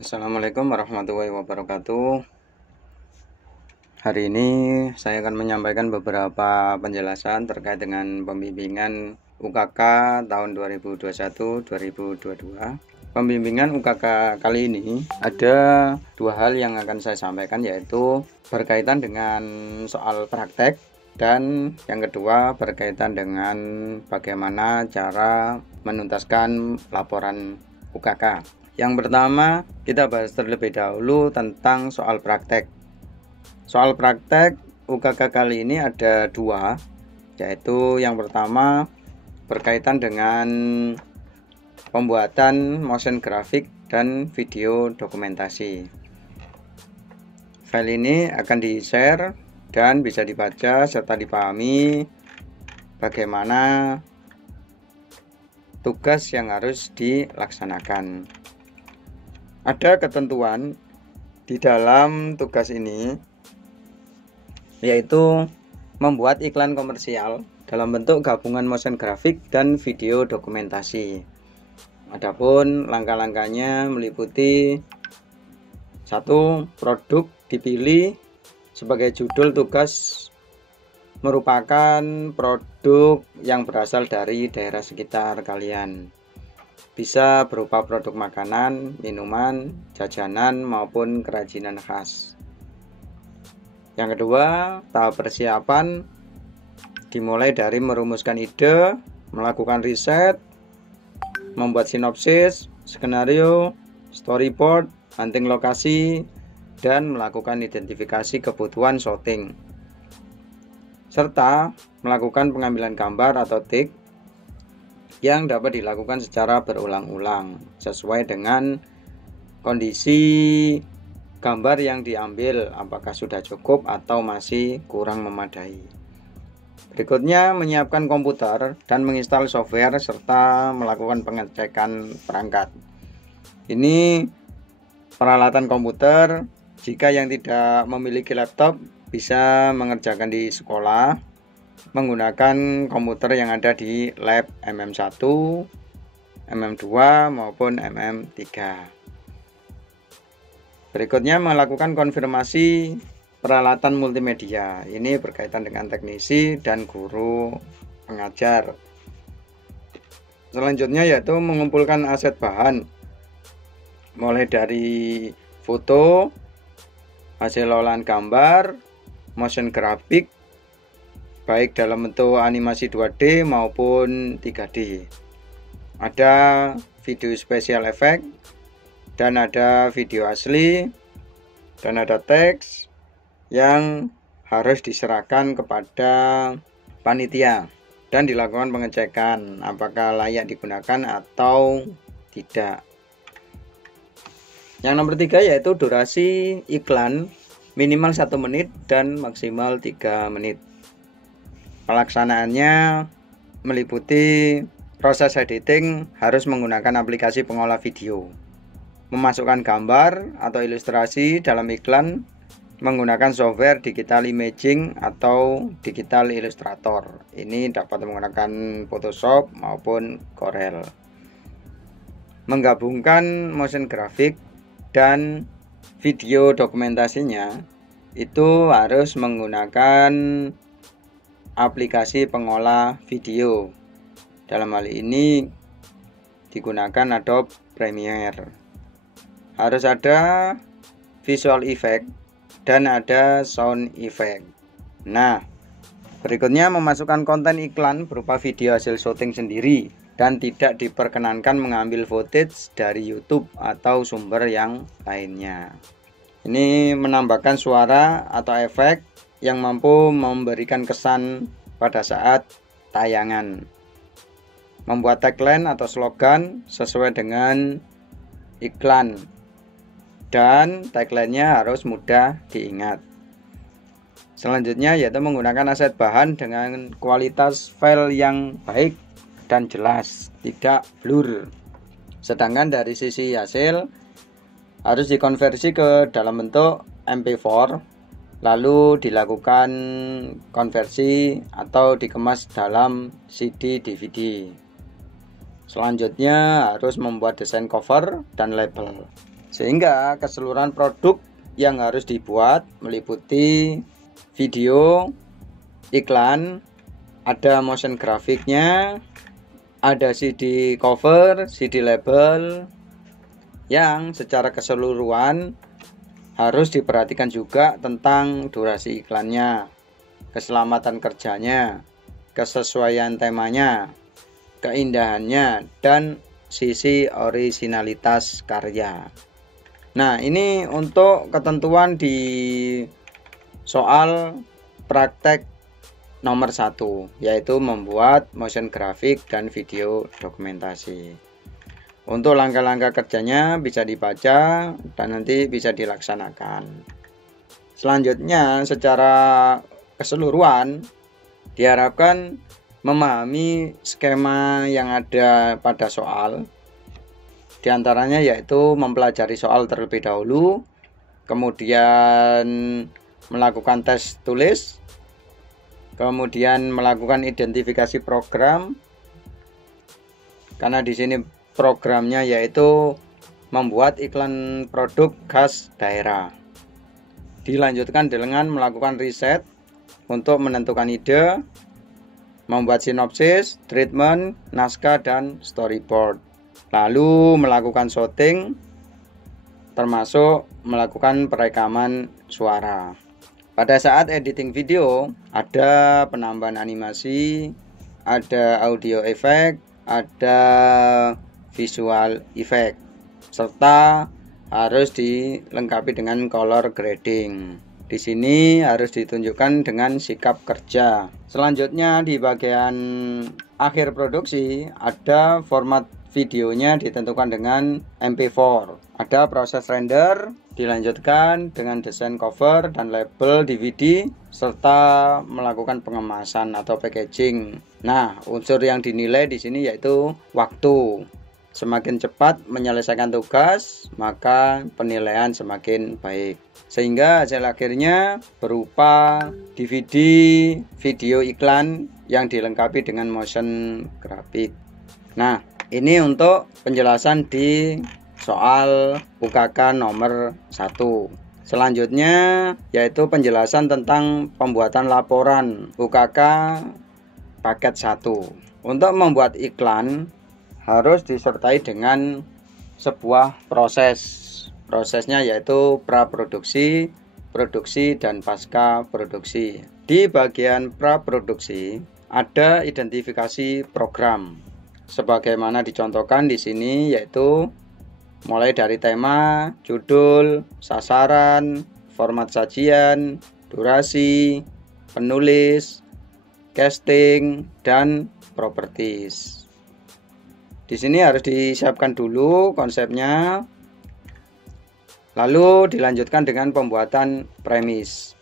Assalamualaikum warahmatullahi wabarakatuh. Hari ini saya akan menyampaikan beberapa penjelasan terkait dengan pembimbingan UKK tahun 2021-2022. Pembimbingan UKK kali ini ada dua hal yang akan saya sampaikan, yaitu berkaitan dengan soal praktek, dan yang kedua berkaitan dengan bagaimana cara menuntaskan laporan UKK. Yang pertama, kita bahas terlebih dahulu tentang soal praktek. Soal praktek UKK kali ini ada dua, yaitu yang pertama berkaitan dengan pembuatan motion grafik dan video dokumentasi. File ini akan di-share dan bisa dibaca serta dipahami bagaimana tugas yang harus dilaksanakan. Ada ketentuan di dalam tugas ini, yaitu membuat iklan komersial dalam bentuk gabungan motion grafik dan video dokumentasi. Adapun langkah-langkahnya meliputi: 1. Produk dipilih sebagai judul tugas merupakan produk yang berasal dari daerah sekitar kalian. Bisa berupa produk makanan, minuman, jajanan, maupun kerajinan khas. Yang kedua, tahap persiapan dimulai dari merumuskan ide, melakukan riset, membuat sinopsis, skenario, storyboard, hunting lokasi, dan melakukan identifikasi kebutuhan shooting, serta melakukan pengambilan gambar atau take yang dapat dilakukan secara berulang-ulang sesuai dengan kondisi gambar yang diambil, apakah sudah cukup atau masih kurang memadai. Berikutnya, menyiapkan komputer dan menginstal software serta melakukan pengecekan perangkat. Ini peralatan komputer. Jika yang tidak memiliki laptop, bisa mengerjakan di sekolah menggunakan komputer yang ada di lab MM1, MM2 maupun MM3. Berikutnya, melakukan konfirmasi peralatan multimedia. Ini berkaitan dengan teknisi dan guru pengajar. Selanjutnya yaitu mengumpulkan aset bahan, mulai dari foto, hasil olahan gambar, motion grafik, baik dalam bentuk animasi 2D maupun 3D. Ada video special effect, dan ada video asli, dan ada teks yang harus diserahkan kepada panitia dan dilakukan pengecekan apakah layak digunakan atau tidak. Yang nomor 3 yaitu durasi iklan minimal 1 menit dan maksimal 3 menit. Pelaksanaannya meliputi proses editing, harus menggunakan aplikasi pengolah video, memasukkan gambar atau ilustrasi dalam iklan menggunakan software digital imaging atau digital illustrator. Ini dapat menggunakan Photoshop maupun Corel. Menggabungkan motion grafik dan video dokumentasinya itu harus menggunakan aplikasi pengolah video. Dalam hal ini digunakan Adobe Premiere. Harus ada visual effect dan ada sound effect. Nah, berikutnya memasukkan konten iklan berupa video hasil syuting sendiri dan tidak diperkenankan mengambil footage dari YouTube atau sumber yang lainnya. Ini menambahkan suara atau efek yang mampu memberikan kesan pada saat tayangan. Membuat tagline atau slogan sesuai dengan iklan, dan tagline-nya harus mudah diingat. Selanjutnya yaitu menggunakan aset bahan dengan kualitas file yang baik dan jelas, tidak blur. Sedangkan dari sisi hasil harus dikonversi ke dalam bentuk MP4, lalu dilakukan konversi atau dikemas dalam CD DVD. Selanjutnya harus membuat desain cover dan label. Sehingga keseluruhan produk yang harus dibuat meliputi video, iklan, ada motion grafiknya, ada CD cover, CD label, yang secara keseluruhan harus diperhatikan juga tentang durasi iklannya, keselamatan kerjanya, kesesuaian temanya, keindahannya, dan sisi orisinalitas karya. Nah, ini untuk ketentuan di soal praktek nomor 1, yaitu membuat motion grafik dan video dokumentasi. Untuk langkah-langkah kerjanya bisa dibaca dan nanti bisa dilaksanakan. Selanjutnya, secara keseluruhan diharapkan memahami skema yang ada pada soal. Di antaranya yaitu mempelajari soal terlebih dahulu, kemudian melakukan tes tulis, kemudian melakukan identifikasi program, karena di sini programnya yaitu membuat iklan produk khas daerah. Dilanjutkan dengan melakukan riset untuk menentukan ide, membuat sinopsis, treatment, naskah, dan storyboard. Lalu melakukan shooting, termasuk melakukan perekaman suara. Pada saat editing video, ada penambahan animasi, ada audio effect, ada visual effect, serta harus dilengkapi dengan color grading. Di sini harus ditunjukkan dengan sikap kerja. Selanjutnya di bagian akhir produksi ada format videonya ditentukan dengan MP4. Ada proses render, dilanjutkan dengan desain cover dan label DVD serta melakukan pengemasan atau packaging. Nah, unsur yang dinilai di sini yaitu waktu. Semakin cepat menyelesaikan tugas, maka penilaian semakin baik. Sehingga hasil akhirnya berupa DVD, video iklan yang dilengkapi dengan motion grafik. Nah, ini untuk penjelasan di soal UKK nomor 1. Selanjutnya yaitu penjelasan tentang pembuatan laporan UKK paket 1. Untuk membuat iklan harus disertai dengan sebuah proses. Prosesnya yaitu praproduksi, produksi, dan pasca produksi. Di bagian praproduksi ada identifikasi program. Sebagaimana dicontohkan di sini yaitu mulai dari tema, judul, sasaran, format sajian, durasi, penulis, casting, dan properties. Di sini harus disiapkan dulu konsepnya. Lalu dilanjutkan dengan pembuatan premis.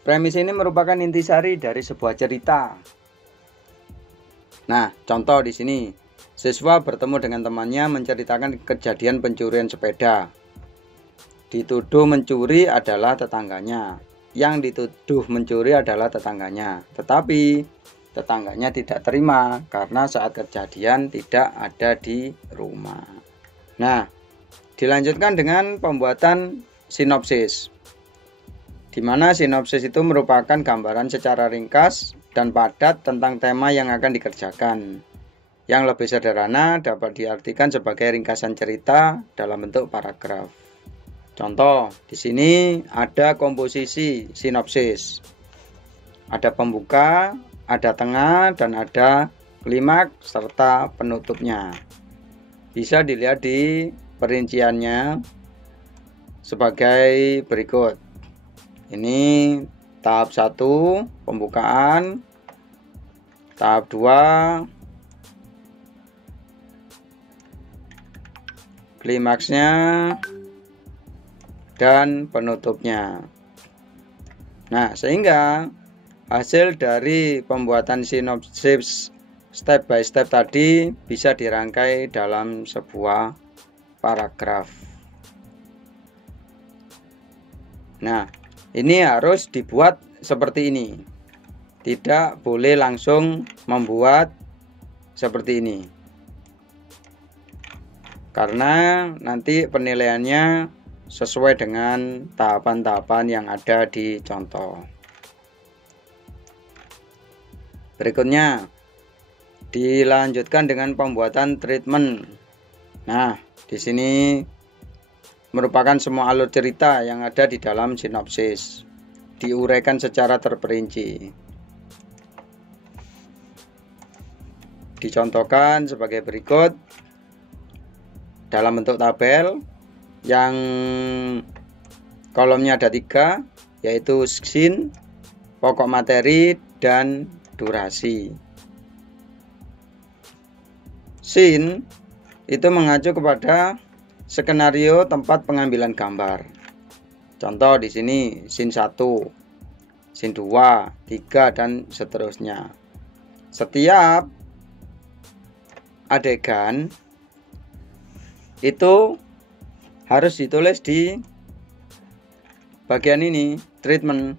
Premis ini merupakan intisari dari sebuah cerita. Nah, contoh di sini, siswa bertemu dengan temannya menceritakan kejadian pencurian sepeda. Dituduh mencuri adalah tetangganya. Yang dituduh mencuri adalah tetangganya. Tetapi tetangganya tidak terima karena saat kejadian tidak ada di rumah. Nah, dilanjutkan dengan pembuatan sinopsis, di mana sinopsis itu merupakan gambaran secara ringkas dan padat tentang tema yang akan dikerjakan. Yang lebih sederhana dapat diartikan sebagai ringkasan cerita dalam bentuk paragraf. Contoh, di sini ada komposisi sinopsis. Ada pembuka, ada tengah, dan ada klimaks serta penutupnya. Bisa dilihat di perinciannya sebagai berikut. Ini tahap 1 pembukaan, tahap 2 klimaksnya, dan penutupnya. Nah, sehingga hasil dari pembuatan sinopsis step by step tadi bisa dirangkai dalam sebuah paragraf. Nah, ini harus dibuat seperti ini. Tidak boleh langsung membuat seperti ini. karena nanti penilaiannya sesuai dengan tahapan-tahapan yang ada di contoh. Berikutnya dilanjutkan dengan pembuatan treatment. Nah, di sini merupakan semua alur cerita yang ada di dalam sinopsis, diuraikan secara terperinci. Dicontohkan sebagai berikut dalam bentuk tabel yang kolomnya ada 3, yaitu scene, pokok materi, dan durasi. Scene itu mengacu kepada skenario tempat pengambilan gambar. Contoh di sini scene 1, scene 2, 3, dan seterusnya. Setiap adegan itu harus ditulis di bagian ini, treatment,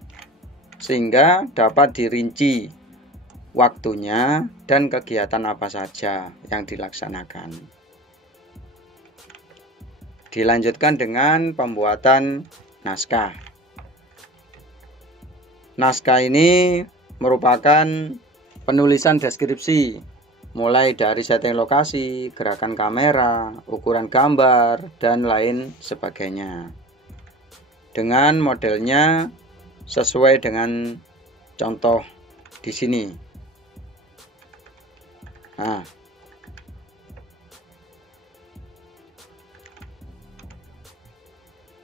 sehingga dapat dirinci waktunya dan kegiatan apa saja yang dilaksanakan. Dilanjutkan dengan pembuatan naskah. Naskah ini merupakan penulisan deskripsi, mulai dari setting lokasi, gerakan kamera, ukuran gambar, dan lain sebagainya. Dengan modelnya sesuai dengan contoh di sini. Nah,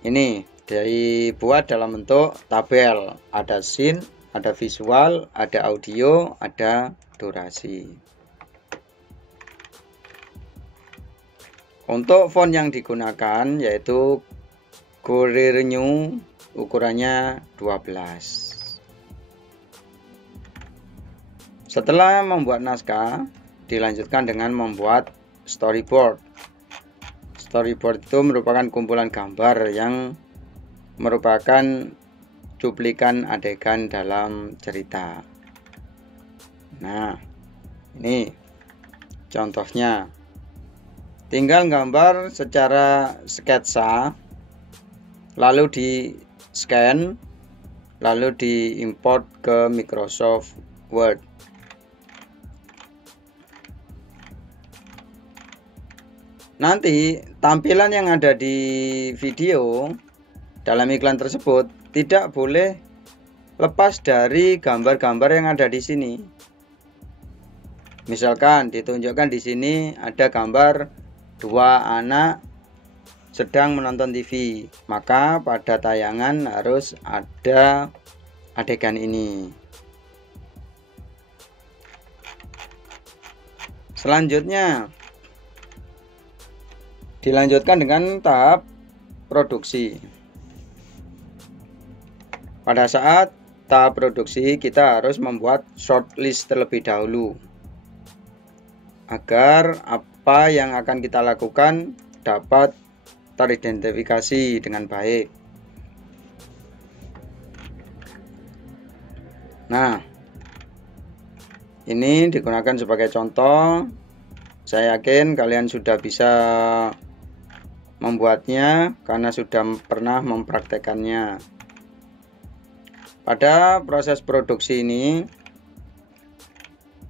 ini dibuat dalam bentuk tabel. Ada scene, ada visual, ada audio, ada durasi. Untuk font yang digunakan yaitu Courier New, ukurannya 12. Setelah membuat naskah, dilanjutkan dengan membuat storyboard. Storyboard itu merupakan kumpulan gambar yang merupakan cuplikan adegan dalam cerita. Nah, ini contohnya. Tinggal gambar secara sketsa, lalu di scan, lalu diimport ke Microsoft Word. Nanti tampilan yang ada di video dalam iklan tersebut tidak boleh lepas dari gambar-gambar yang ada di sini. Misalkan ditunjukkan di sini ada gambar 2 anak sedang menonton TV, maka pada tayangan harus ada adegan ini. Selanjutnya dilanjutkan dengan tahap produksi. Pada saat tahap produksi, kita harus membuat shortlist terlebih dahulu agar apa yang akan kita lakukan dapat teridentifikasi dengan baik. Nah, ini digunakan sebagai contoh. Saya yakin kalian sudah bisa membuatnya karena sudah pernah mempraktekannya. Pada proses produksi ini,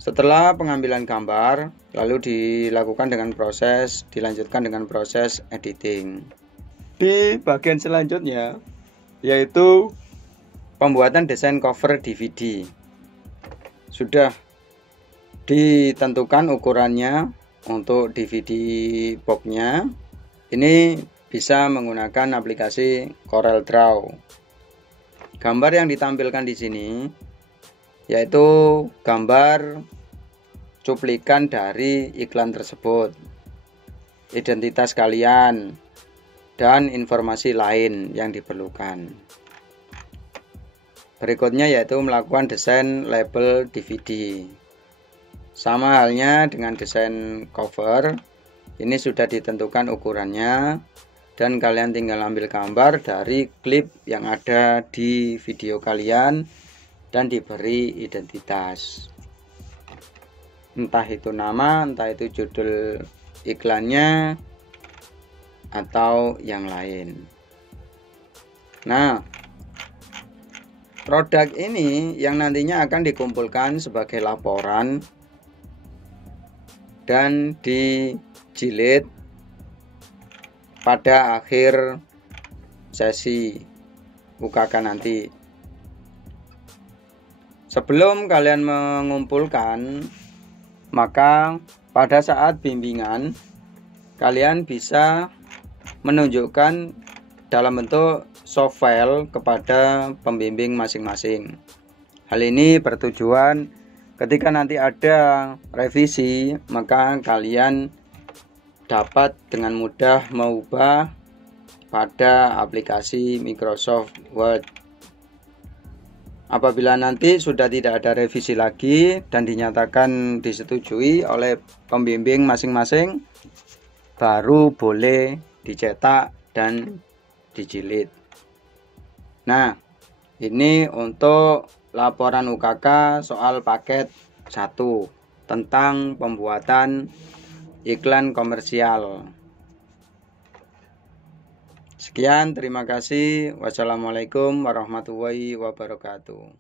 setelah pengambilan gambar, lalu dilanjutkan dengan proses editing. Di bagian selanjutnya, yaitu pembuatan desain cover DVD. Sudah ditentukan ukurannya untuk DVD box-nya. Ini bisa menggunakan aplikasi CorelDRAW. Gambar yang ditampilkan di sini yaitu gambar cuplikan dari iklan tersebut, identitas kalian, dan informasi lain yang diperlukan. Berikutnya yaitu melakukan desain label DVD. Sama halnya dengan desain cover, ini sudah ditentukan ukurannya dan kalian tinggal ambil gambar dari klip yang ada di video kalian dan diberi identitas. Entah itu nama, entah itu judul iklannya, atau yang lain. Nah, produk ini yang nantinya akan dikumpulkan sebagai laporan dan dijilid pada akhir sesi UKK nanti. Sebelum kalian mengumpulkan, maka pada saat bimbingan kalian bisa menunjukkan dalam bentuk soft file kepada pembimbing masing-masing. Hal ini bertujuan ketika nanti ada revisi, maka kalian dapat dengan mudah mengubah pada aplikasi Microsoft Word. Apabila nanti sudah tidak ada revisi lagi dan dinyatakan disetujui oleh pembimbing masing-masing, baru boleh dicetak dan dijilid. Nah, ini untuk laporan UKK soal paket 1 tentang pembuatan iklan komersial. Sekian, terima kasih. Wassalamualaikum warahmatullahi wabarakatuh.